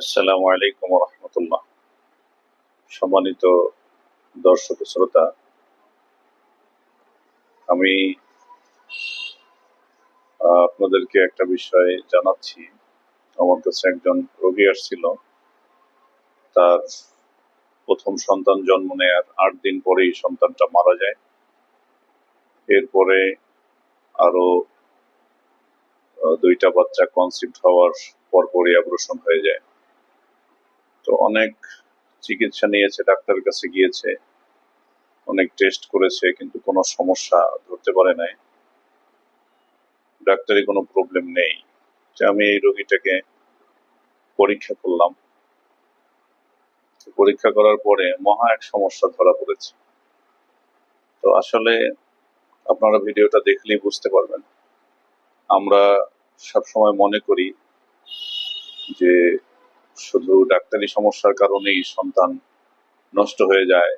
আসসালামু আলাইকুম রহমতুল্লাহ। সম্মানিত দর্শক শ্রোতা, আমি আপনাদেরকে একটা বিষয় জানাচ্ছি। আমার কাছে একজন রোগী আসছিল। তার প্রথম সন্তান জন্ম নেওয়ার 8 দিন পরেই সন্তানটা মারা যায়। এরপরে আরো 2টা বাচ্চা কনসিভ হওয়ার পরপরই অ্যাবর্শন হয়ে যায়। তো অনেক চিকিৎসা নিয়েছে, ডাক্তারের কাছে গিয়েছে, অনেক টেস্ট করেছে, কিন্তু কোনো সমস্যা ধরতে পারে নাই, ডাক্তারি কোনো প্রবলেম নেই। আমি এই রোগীটাকে পরীক্ষা করলাম। পরীক্ষা করার পরে মহা এক সমস্যা ধরা পড়েছে। তো আসলে আপনারা ভিডিওটা দেখলেই বুঝতে পারবেন। আমরা সবসময় মনে করি যে শুধু ডাক্তারি সমস্যার কারণেই সন্তান নষ্ট হয়ে যায়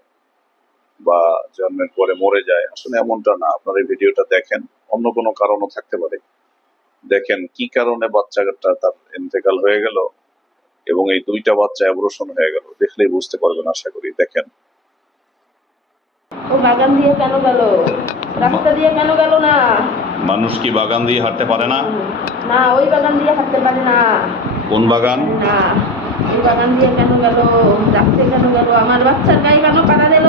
বা জন্মের পরে মরে যায়। আসলে এমনটা না। আপনারা এই ভিডিওটা দেখেন, অন্য কোনো কারণও থাকতে পারে। দেখেন কি কারণে বাচ্চাটা তার ইন্তেকাল হয়ে গেল এবং এই 2টা বাচ্চা অ্যাবর্শন হয়ে গেল, দেখলেই বুঝতে পারবেন আশা করি। দেখেন। ও বাগান দিয়ে কেন গেল, রাস্তা দিয়ে কেন গেল না? মানুষ কি বাগান দিয়ে হাঁটতে পারে না? না, ওই বাগান দিয়ে হাঁটতে পারে না। কোন বাগান? না, ওই বাগান দিয়ে কেন গেল, রাস্তায় কেন গেল? আমার বাচ্চার গায়ে কেন পাড়া দিল?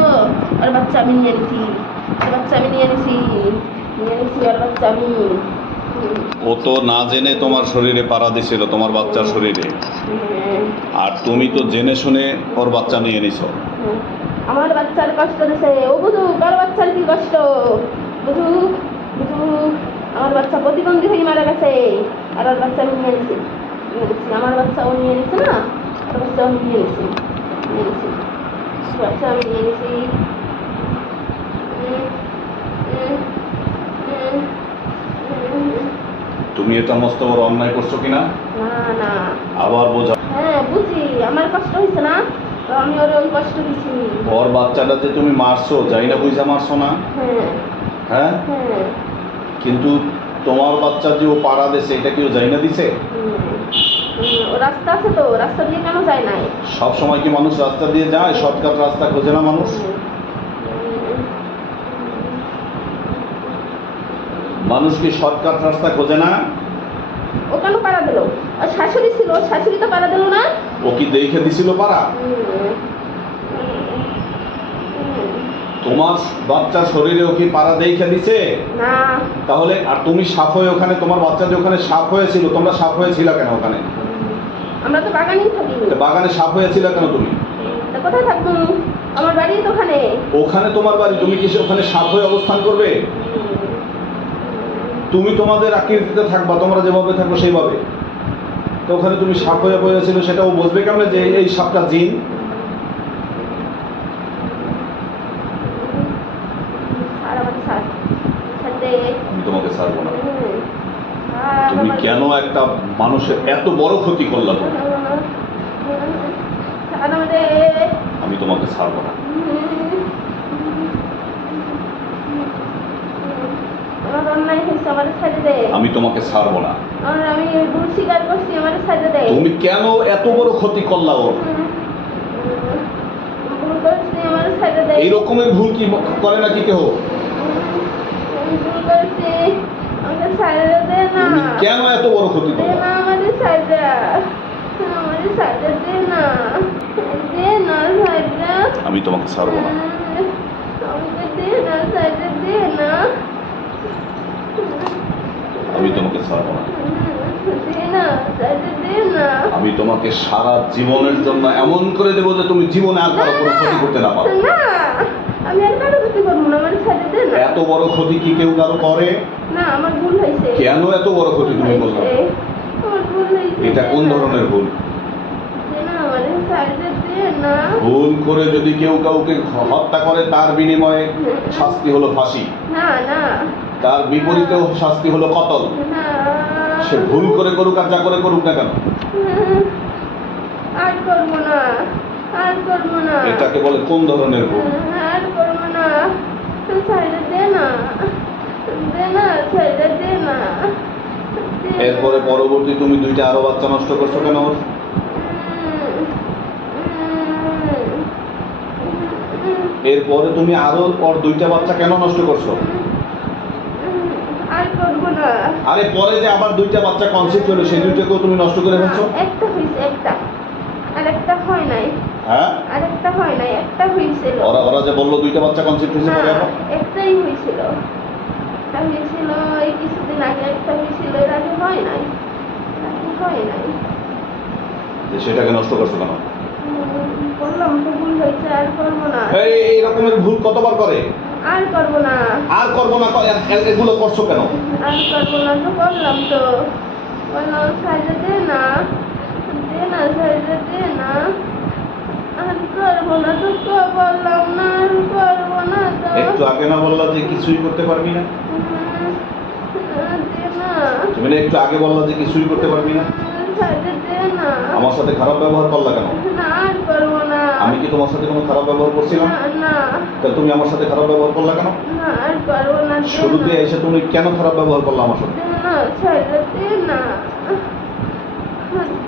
ওর বাচ্চা আমি নিয়ে নিছি, ওর বাচ্চা আমি নিয়ে নিছি, ওর বাচ্চা আমি। ও তো না জেনে তোমার শরীরে পাড়া দিছিল, তোমার বাচ্চার শরীরে, আর তুমি তো জেনে শুনে ওর বাচ্চা নিয়ে নিছো। আমার বাচ্চার কষ্ট দিছে, ও বুঝুক আর বাচ্চার কি কষ্ট, বুঝুক বুঝুক। আমার বাচ্চা প্রতিবন্ধী হয়ে মারা গেছে, আর ওর বাচ্চা আমি নিয়ে নিছি। আমার বাচ্চা ও নিয়ে নিছে না, ওর বাচ্চা আমি নিয়ে নিছি, বাচ্চা আমি নিয়ে নিছি। তুমি এটা মস্ত বড় অন্যায় করছো কিনা? না না, আবার বোঝা। হ্যাঁ বুঝি, আমার কষ্ট হয়েছে না, তো আমি ওর ওই কষ্ট দিছি। ওর বাচ্চাটা যে তুমি মারছো, যাই না বুঝা মারছো না? হ্যাঁ হ্যাঁ, হ্যাঁ। কিন্তু তোমার বাচ্চা যে ও পাড়া দিছে, এটা কি ও যাই না দিছে? ও রাস্তা আছে তো, রাস্তা দিয়ে কেন যায় নাই? সব সময় কি মানুষ রাস্তা দিয়ে যায়? শর্টকাট রাস্তা খোঁজে না মানুষ? মানুষ কি শর্টকাট রাস্তা খোঁজে না? ও কেন পাড়া দিল? আর শাশুড়ি ছিল, শাশুড়ি তো পাড়া দিল না। ও কি দেখে দিছিল পাড়া? তোমার বাচ্চার শরীরে ও কি পাড়া দেখে দিছে? না। তাহলে আর তুমি সাপ হয়ে ওখানে, তোমার বাচ্চা যে ওখানে সাপ হয়েছিল, তোমরা সাপ হয়েছিল কেন ওখানে? আমরা তো বাগানেই থাকি। বাগানে সাপ হয়েছিল কেন তুমি? তা কোথায় থাকবো? আমার বাড়ি তো ওখানে। ওখানে তোমার বাড়ি, তুমি কি ওখানে সাপ হয়ে অবস্থান করবে? তুমি তোমাদের আকৃতিতে থাকবা, তোমরা যেভাবে থাকবো সেইভাবে। তো ওখানে তুমি সাপ হয়ে পড়েছিল, সেটা ও বুঝবে কেমনে যে এই সাপটা জিন? আমি তোমাকে ছাড়বো না। তুমি কেন একটা মানুষের এত বড় ক্ষতি করলা? আমি তোমাকে ছাড়বো না। আমি তোমাকে ছাড়বো না। আমি ভুল স্বীকার করছি, আমার সাইডে দে। তুমি কেন এত বড় ক্ষতি করলা ওর? ভুল করছি, আমার সাইডে দে। এই রকমের ভুল কি করে নাকি কেউ? ভুল করছি, আমাকে সাইডে দে না। তুমি কেন এত বড় ক্ষতি দে করলা? না, আমাদের সাইডে, আমাদের সাইডে দে না, দে না সাইডে। আমি তোমাকে ছাড়বো না। আমাকে দে না, সাইডে দে না। আমি তোমাকে ছাড়বো না। দে না, সাইডে দে না। আমি তোমাকে সারা জীবনের জন্য এমন করে দেবো যে তুমি জীবনে আর কারো কোনো ক্ষতি করতে না পারো। না, আমি আর কারো ক্ষতি করবো না, আমার সাইডে দে না। এত বড় ক্ষতি কি কেউ কারো করে? না, আমার ভুল হয়েছে। কেন এত বড় ক্ষতি তুমি করলে? আমার ভুল হয়েছে। এটা কোন ধরনের ভুল? দে না, আমার সাইডে দে না। ভুল করে যদি কেউ কাউকে হত্যা করে, তার বিনিময়ে শাস্তি হলো ফাঁসি, না না, তার বিপরীতেও শাস্তি হলো কতল। না। সে ভুল করে করুক আর যা করে করুক না কেন, আর করবো না, আর করবো না। এটাকে বলে কোন ধরনের ভুল? আর করবো না, সাইডে দে না, দে না, সাইডে দে না। এরপরে পরবর্তী তুমি 2টা আরো বাচ্চা নষ্ট করছো কেন? এরপরে তুমি আরো ওর 2টা বাচ্চা কেন নষ্ট করছো? আর করবো না। আরে পরে যে আবার 2টা বাচ্চা কনসেপ্ট হলো সেই 2টাকেও তুমি নষ্ট করে ফেলছো। একটা হয়েছে, একটা, আর একটা হয় নাই। হ্যাঁ, আর একটা হয় নাই, একটা হয়েছিল। ওরা যে বললো 2টা বাচ্চা কনসেপ্ট হয়েছে না, পরে আবার একটাই হয়েছিল। একটা হয়েছিল এই কিছুদিন আগে, একটা হয়েছিল এর আগে হয় নাই, এর আগে হয় নাই। সেটাকে নষ্ট করছো কেন? বললাম তো ভুল হয়েছে, আর করবো না। এই রকমের ভুল কতবার করে? আর করবো না। আর করবো না এগুলো করছো কেন? আর করবো না তো বললাম তো, বললাম সাইডে দে না, দে না সাইডে দে না। আর করবো না তো বললাম না, আর করবো না তো। একটু আগে না বললা যে কিছুই করতে পারবি না? দে না। তুমি না একটু আগে বললা যে কিছুই করতে পারবি না? সাইডে দে না। আমার সাথে খারাপ ব্যবহার করলা কেন? না, আর করবো না। আমি কি তোমার সাথে কোনো খারাপ ব্যবহার করছিলাম? না, না, তাহলে তুমি আমার সাথে খারাপ ব্যবহার করলা কেন? না, আর করবো না। দে শুরুতে না। এসে তুমি কেন খারাপ ব্যবহার করলা আমার সাথে? দে না, সাইডে দে না।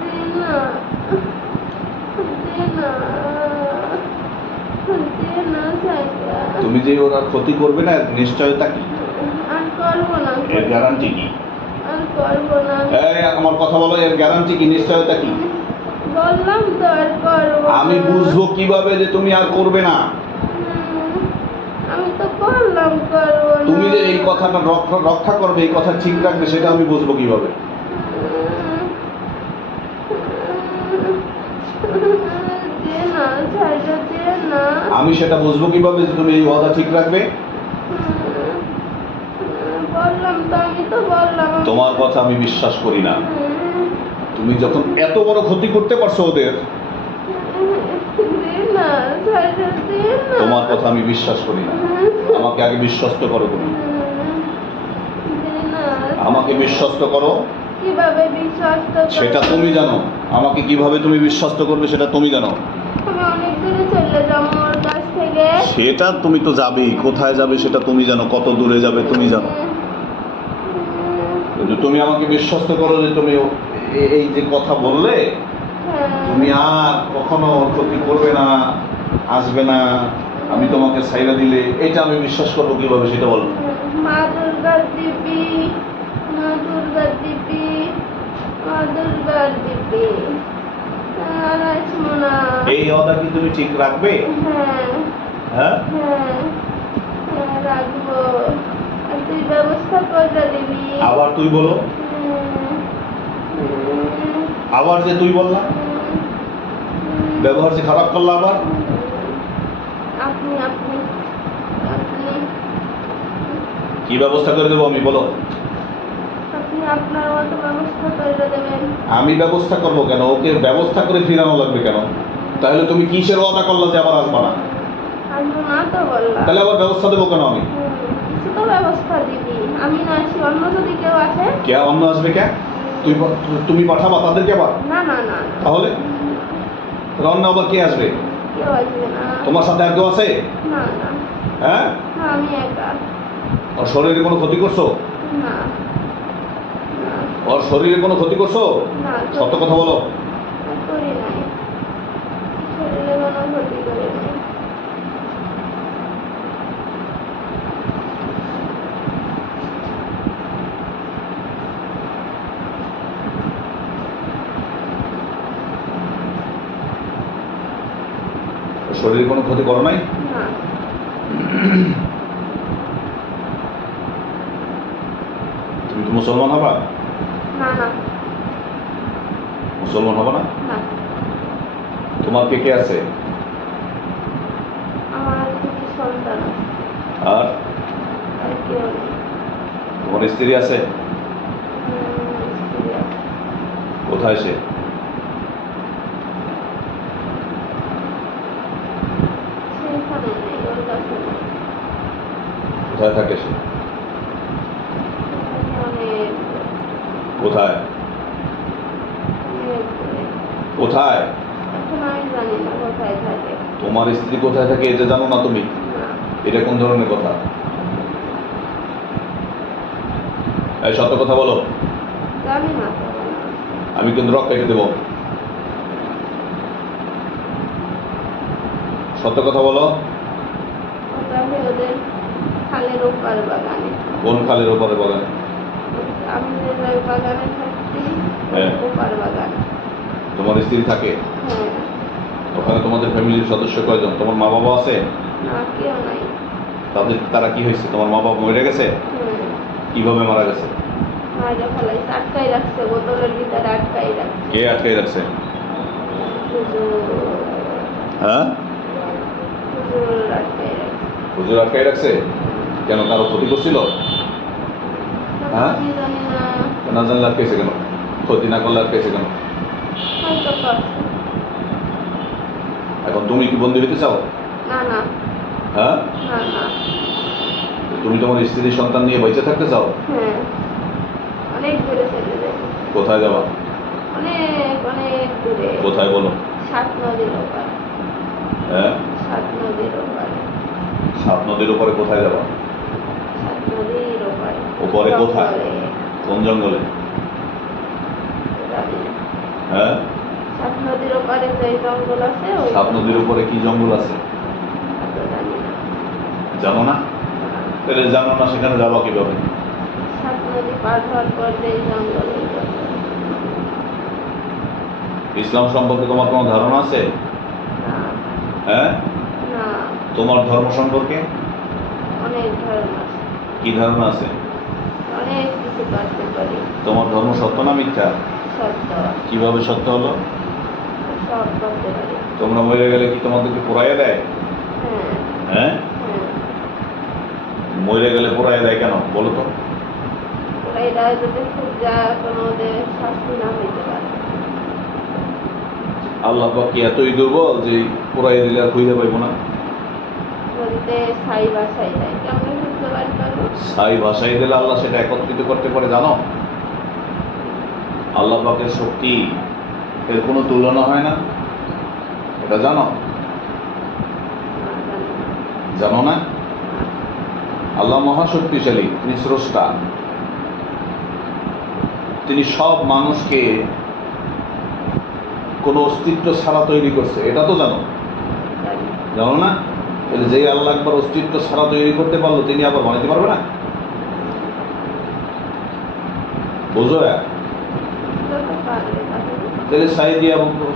দে না, দে না, দে না সাইডে। তুমি যে ওরা ক্ষতি করবে না এর নিশ্চয়তা কি? আর করবো না। এর গ্যারান্টি কি? আর করবো না। এই আমার কথা বলো, এর গ্যারান্টি কি, নিশ্চয়তা কি? বললাম তো আর করবো না। আমি বুঝবো কিভাবে যে তুমি আর করবে না? আমি তো বললাম করবো না। তুমি যে এই কথাটা রক্ষা করবে, এই কথা ঠিক রাখবে, সেটা আমি বুঝবো কিভাবে? দে না, সাইডে দে না। আমি সেটা বুঝবো কিভাবে যে তুমি এই ওয়াদা ঠিক রাখবে? বললাম তো, আমি তো বললাম। তোমার কথা আমি বিশ্বাস করি না। তুমি যখন এত বড় ক্ষতি করতে পারছো ওদের, দে না, সাইডে দে না। তোমার কথা আমি বিশ্বাস করি না। আমাকে আগে বিশ্বস্ত করো তুমি। দে না। আমাকে বিশ্বস্ত করো, কিভাবে বিশ্বাস করবো? সেটা তুমি জানো। আমাকে কিভাবে তুমি বিশ্বস্ত করবে সেটা তুমি জানো। আমি অনেক দূরে চলে যাবো ওর কাছ থেকে। সেটা তুমি তো যাবেই, কোথায় যাবে সেটা তুমি জানো, কত দূরে যাবে তুমি জানো। কিন্তু তুমি আমাকে বিশ্বস্ত করো যে তুমি এই যে কথা বললে তুমি আর কখনো ক্ষতি করবে না, আসবে না, আমি তোমাকে ছাইরা দিলে, এটা আমি বিশ্বাস করবো কিভাবে সেটা বলো। মা দুর্গার দিব্যি, মা দুর্গার দিব্যি, মা দুর্গার দিব্যি। আর আসবো না। এই ওয়াদা কি তুমি ঠিক রাখবে? হ্যাঁ, হ্যাঁ, হ্যাঁ, হ্যাঁ, রাখবো। আর তুই ব্যবস্থা করে দিবি। আবার তুই বলো, আবার যে তুই বললাম, ব্যবহার যে খারাপ করলা আবার। আপনি আপনি আপনি কি ব্যবস্থা করে দেবো আমি, বলো। আপনি আপনার মতো ব্যবস্থা করে দেবেন। আমি ব্যবস্থা করবো কেন? ওকে ব্যবস্থা করে ফিরানো লাগবে কেন? তাহলে তুমি কিসের ওয়াদা করলা যে আবার আসবা না? আসবো না তো বললাম। তাহলে আবার ব্যবস্থা দেবো কেন আমি? কিছু তো ব্যবস্থা দিবি। আমি না আসি, অন্য যদি কেউ আসে। কে অন্য আসবে? কে? তুমি পাঠাবা তাদেরকে আবার? না, না, না, না। তাহলে অন্য আবার কে আসবে? কেউ আসবে না। তোমার সাথে আর কেউ আছে? না, না, হ্যাঁ, না, আমি একা। ওর শরীরে কোনো ক্ষতি করছো? না, না, ওর শরীরে কোনো ক্ষতি করছো? না, সত্য কথা বলো। করি নাই। শরীরে কোনো ক্ষতি করি নাই। ওর শরীরে কোনো ক্ষতি করো নাই? না, তুমি তো মুসলমান হবা? না, না, মুসলমান হবা না? না। তোমার কে কে আছে? আমার দুটি সন্তান আছে। আর আর কেউ নেই। তোমার স্ত্রী আছে? স্ত্রী আছে। কোথায় সে? সেখানে নেই, ওর কাছে নেই। কোথায় থাকে সে? অনেক কোথায়? অনেক দূরে। কোথায়? এখন আমি জানি না কোথায় থাকে। তোমার স্ত্রী কোথায় থাকে এটা জানো না তুমি? না, এটা কোন ধরনের কথা? এই সত্য কথা বলো। জানি না তো। আমি কিন্তু রক কেটে দেবো। সত্য কথা বলো। থাকে ওদের খালের ওপার বাগানে। কোন খালের ওপারে বাগানে? আমি যে বাগানে থাকছি হ্যাঁ। ওপার বাগান। তোমার স্ত্রী থাকে হ্যাঁ। ওখানে? তোমাদের ফ্যামিলির সদস্য কয়জন? তোমার মা বাবা আছে? না, কেউ নাই। তারা কি হয়েছে? তোমার মা বাবা মরে গেছে? হ্যাঁ। কিভাবে মারা গেছে? মারা ফেলাইছে, আটকাই রাখছে, বোতলের ভিতরে আটকাই রাখছে। কে আটকে রাখছে? হুজুর হ্যাঁ, হুজুর আটকাই রাখছে। হুজুর আটকে রাখছে কেন? কারো ক্ষতি করছিল? হ্যাঁ? আমি জানি না, না জানলে আটকেছে কেন? ক্ষতি না করলে আটকেছে কেন? হয়তো করছে। এখন তুমি কি বন্দী হইতে চাও? না না হ্যাঁ, না না। তুমি তোমার স্ত্রী সন্তান নিয়ে বেঁচে থাকতে চাও? হ্যাঁ, অনেক দূরে চলে যাই। কোথায় যাবা? অনেক অনেক দূরে। কোথায় বলো? 7 নদীর ওপার। হ্যাঁ, 7 নদীর ওপারে। 7 নদীর উপরে কোথায় যাবা? 7 নদীর ওপারে। ওপারে কোথায়? জঙ্গলে। কোন জঙ্গলে? জানি না। হ্যাঁ, 7 নদীর ওপারে যে জঙ্গল আছে ওই 7 নদীর উপরে কি জঙ্গল আছে অত জানি না। জানো না? তাহলে জানো না সেখানে যাবা কিভাবে? 7 নদী পার হওয়ার পর যে জঙ্গল, ওই জঙ্গল। ইসলাম সম্পর্কে তোমার কোনো ধারণা আছে? না হ্যাঁ, না, তোমার ধর্ম সম্পর্কে অনেক ধারণা আছে। কি ধারণা আছে? অনেক কিছু করতে পারি। তোমার ধর্ম সত্য না মিথ্যা? সত্য। কিভাবে সত্য হলো? সব করতে পারি। তোমরা মরে গেলে কি তোমাদেরকে পোড়াইয়া দেয়? হ্যাঁ হ্যাঁ, হ্যাঁ। মরে গেলে পোড়াইয়া দেয় কেন বলো তো? ওরা এরা যদি খুব যা কোনো ওদের শাস্তি না হইতে পারে। আল্লাহ পাক কি এতই দুর্বল যে পোড়াইয়া দিলে আর খুঁজে পাইবো না? নদীতে ছাই বাসাই দেয়, কেমন বুঝতে পারবো? ছাই ভাসাই দিলে আল্লাহ সেটা একত্রিত করতে পারে জানো? আল্লাহ পাকের শক্তি এর কোনো তুলনা হয় না, এটা জানো? জানো না? আল্লাহ মহাশক্তিশালী, তিনি স্রষ্টা, তিনি সব মানুষকে কোনো অস্তিত্ব ছাড়া তৈরি করছে, এটা তো জানো? জানো না? তাহলে যেই আল্লাহ একবার অস্তিত্ব ছাড়া তৈরি করতে পারলো তিনি আবার বানাইতে পারবে না? বুঝো? তাহলে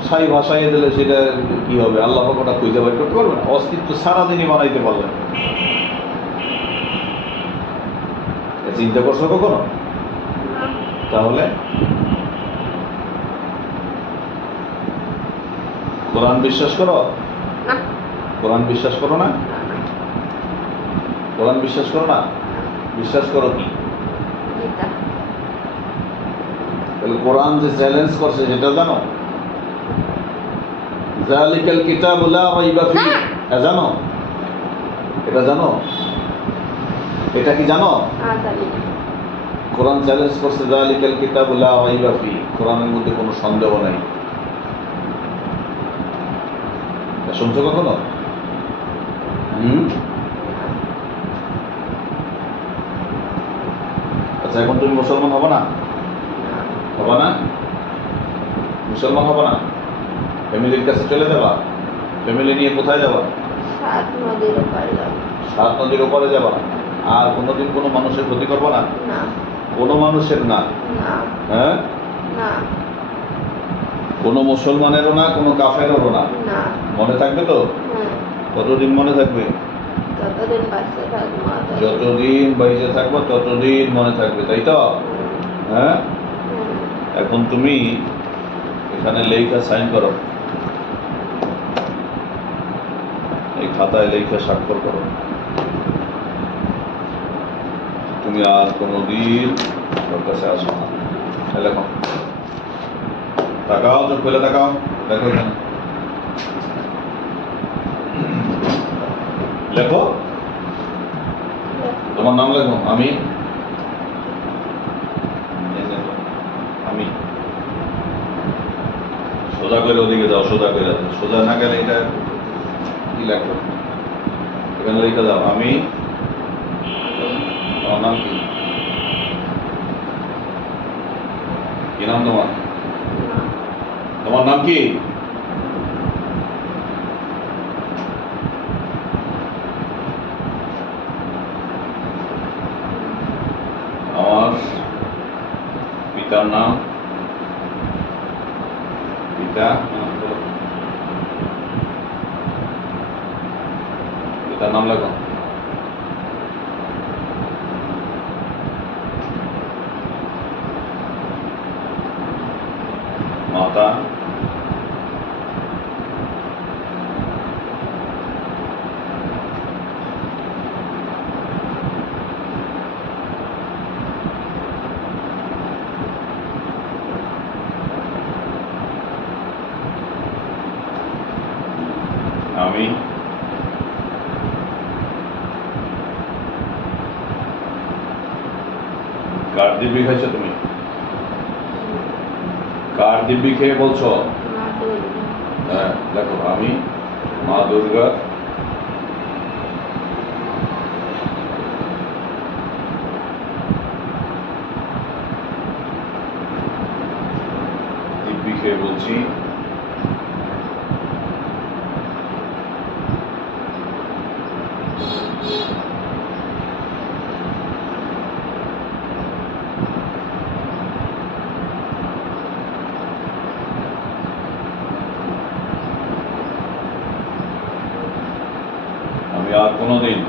ছাই ভাসাইয়ে দিলে সেটা কি হবে? আল্লাহ পাক ওটা খুঁজে বের করতে পারবে না? অস্তিত্ব ছাড়া তিনি বানাইতে পারলেন। চিন্তা করছো কখনো? তাহলে কোরআন বিশ্বাস করো? কোরআন বিশ্বাস করো না? কোরআন বিশ্বাস করো না? বিশ্বাস করো কি? তাহলে কোরআন যে চ্যালেঞ্জ করছে সেটা জানো? যালিকাল কিতাবু লা রাইবা ফীহি, এটা জানো? এটা জানো? এটা কি জানো? কোরআন চ্যালেঞ্জ করছে যালিকাল কিতাবু লা রাইবা ফীহি, কোরআনের মধ্যে কোনো সন্দেহ নাই। শুনছো কখনো? আচ্ছা, এখন তুমি মুসলমান হবে না? হবে না? মুসলমান হবে না? ফ্যামিলির কাছে চলে যাবা? ফ্যামিলি নিয়ে কোথায় যাবা? 7 নদীর ওপারে যাব। 7 নদীর ওপারে যাবা? আর কোনোদিন কোনো মানুষের ক্ষতি করবো না? না কোনো মানুষের না? না হ্যাঁ, না কোনো মুসলমানেরও না, কোনো কাফেরেরও না। না। মনে থাকবে তো? হ্যাঁ, কতদিন মনে থাকবে? যতদিন বাঁচতে থাকবো। যতদিন বাইচে থাকবো ততদিন মনে থাকবে, তাই তো? হ্যাঁ, এখন তুমি এখানে লেখা সাইন করো, এই খাতায় লেখা স্বাক্ষর করো। তুমি আর কোনোদিন ওর কাছে আসো না। লেখো, তাকাও, চোখ ফেলে তাকাও, দেখো এখানে লেখো, তোমার নাম লেখো। আমি সোজা করে ওদিকে যাও, সোজা করে যাও। সোজা না গেলে এটা কি লেখো? এখানে লিখে দাও, আমি। তোমার নাম কি? কি নাম তোমার? তোমার নাম কি? পিতার নাম লেখো। মাতা আমি কার দিব্যি খাইছো তুমি? কার দিব্যি খেয়ে বলছো? মা দুর্গা। হ্যাঁ দেখো, আমি মা দুর্গার দিব্যি খেয়ে বলছি আমি আর কোনোদিন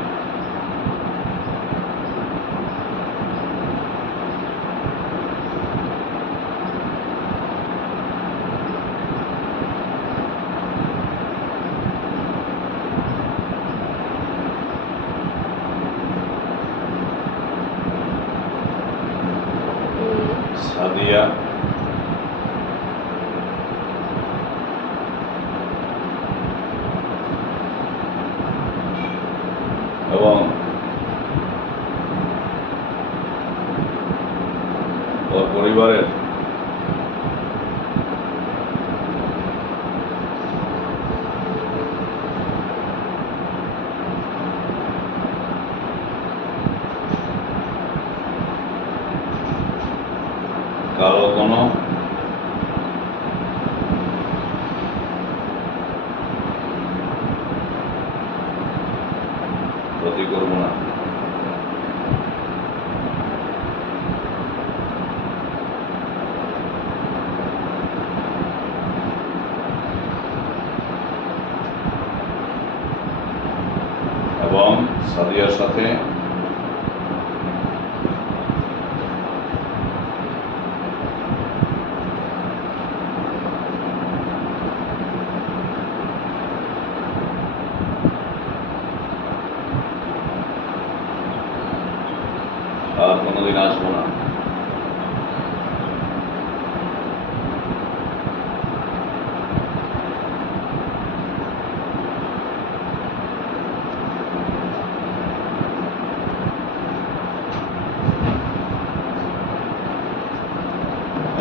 সাদিয়া এবং ওর পরিবারের কারো কোনো ক্ষতি করবো না। এবং সাদিয়ার সাথে আর কোনোদিন আসবো না।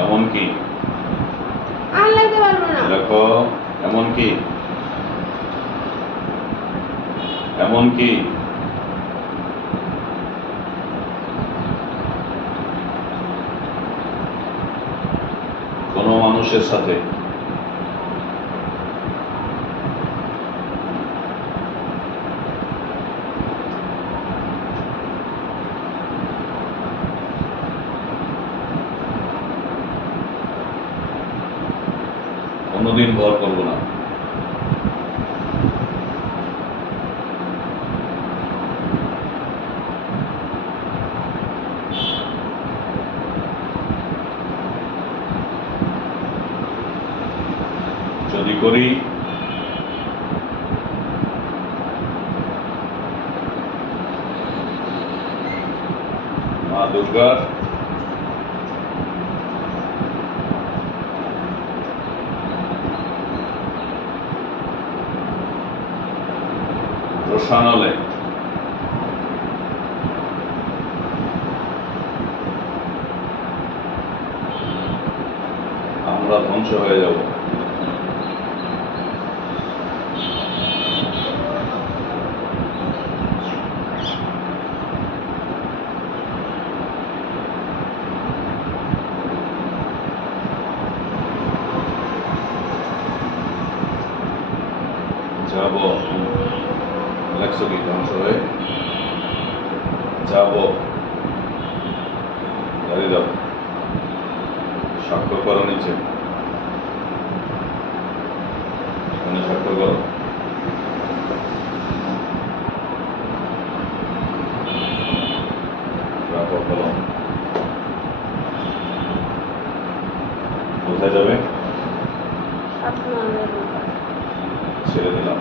এমনকি আর লাগতে পারবো না। দেখো, এমনকি কোনো মানুষের সাথে কোনোদিন ভর করবো না। যদি করি মা দুর্গার রোশানলে আমরা ধ্বংস হয়ে যাব। যাব লেখছো কি? ধ্বংস হয়ে যাব। দাঁড়িয়ে যাও, স্বাক্ষর করো নিচে। করো। রাখো কলম। কোথায় যাবে? আপনার ছেড়ে দিলাম।